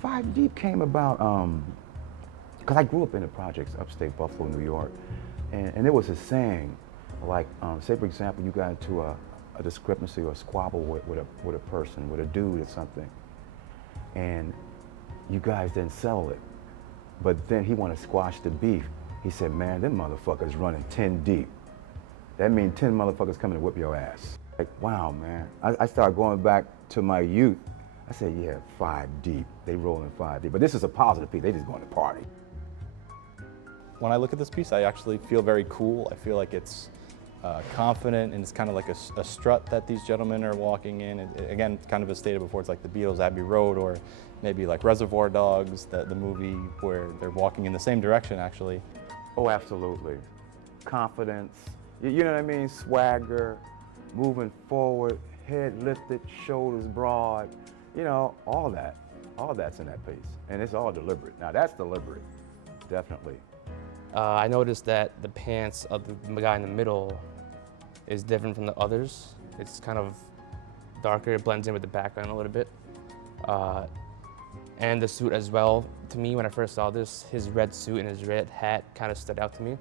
Five Deep came about because I grew up in the projects upstate Buffalo, New York, and there was a saying, like, say for example, you got into a discrepancy or a squabble with a person, with a dude or something, and you guys didn't settle it, but then he wanted to squash the beef. He said, man, them motherfuckers running 10 deep. That means 10 motherfuckers coming to whip your ass. Like, wow, man. I started going back to my youth. I said, yeah, five deep. They rolling five deep. But this is a positive piece. They just going to party. When I look at this piece, I actually feel very cool. I feel like it's confident, and it's kind of like a strut that these gentlemen are walking in. Again, kind of as stated before, it's like the Beatles' Abbey Road, or maybe like Reservoir Dogs, the movie where they're walking in the same direction, actually. Oh, absolutely. Confidence, you know what I mean? Swagger, moving forward, head lifted, shoulders broad, you know, all that. All that's in that piece. And it's all deliberate. Now, that's deliberate, definitely. I noticed that the pants of the guy in the middle is different from the others. It's kind of darker, it blends in with the background a little bit. And the suit as well. To me, when I first saw this, his red suit and his red hat kind of stood out to me.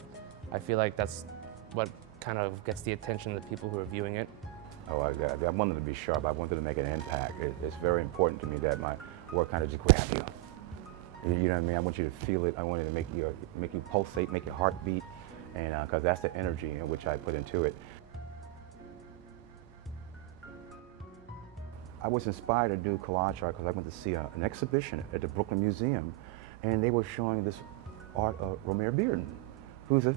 I feel like that's what kind of gets the attention of the people who are viewing it. Oh, I wanted to be sharp. I wanted to make an impact. It's very important to me that my work kind of just grab you. You know what I mean? I want you to feel it. I want it to make you pulsate, make your heart beat, and because that's the energy in which I put into it. I was inspired to do collage art because I went to see an exhibition at the Brooklyn Museum, and they were showing this art of Romare Bearden, who's a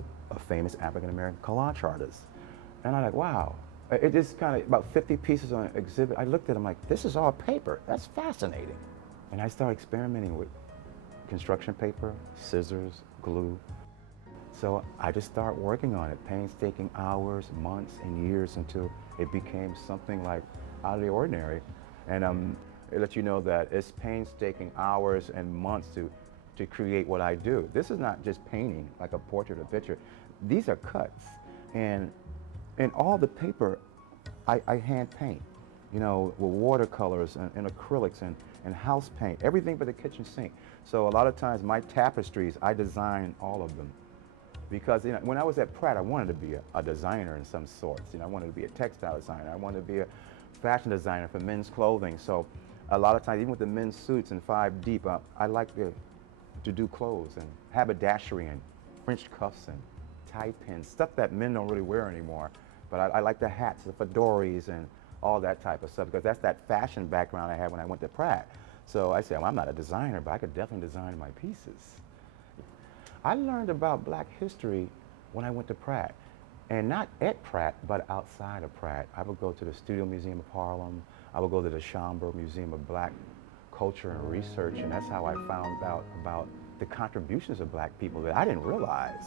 famous African-American collage artist. And I'm like, wow. It just kind of, about 50 pieces on an exhibit. I looked at them like, this is all paper. That's fascinating. And I started experimenting with construction paper, scissors, glue. So I just started working on it, painstaking hours, months, and years until it became something like out of the ordinary. And it lets you know that it's painstaking hours and months to create what I do. This is not just painting like a portrait or picture. These are cuts. And all the paper, I hand paint, you know, with watercolors and acrylics and house paint, everything but the kitchen sink. So a lot of times my tapestries, I design all of them. Because you know, when I was at Pratt, I wanted to be a designer in some sorts. You know, I wanted to be a textile designer. I wanted to be a fashion designer for men's clothing. So a lot of times, even with the men's suits and Five Deep, I like to do clothes and haberdashery and French cuffs and tie pins, stuff that men don't really wear anymore. But I like the hats, the fedoras, and all that type of stuff, because that's that fashion background I had when I went to Pratt. So I said, well, I'm not a designer, but I could definitely design my pieces. I learned about black history when I went to Pratt, and not at Pratt, but outside of Pratt. I would go to the Studio Museum of Harlem. I would go to the Schomburg Museum of Black Culture and Research, and that's how I found out about the contributions of black people that I didn't realize.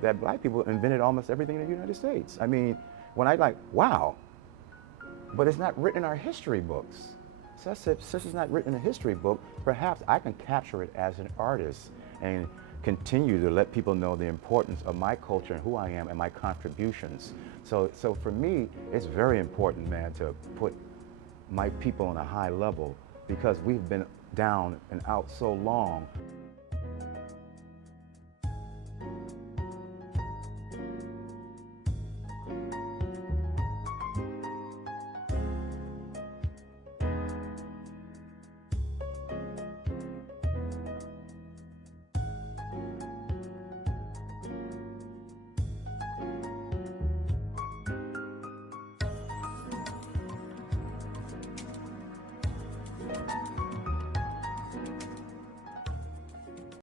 That black people invented almost everything in the United States. I mean, when I like, wow, but it's not written in our history books. So I said, since it's not written in a history book, perhaps I can capture it as an artist and continue to let people know the importance of my culture and who I am and my contributions. So for me, it's very important, man, to put my people on a high level because we've been down and out so long.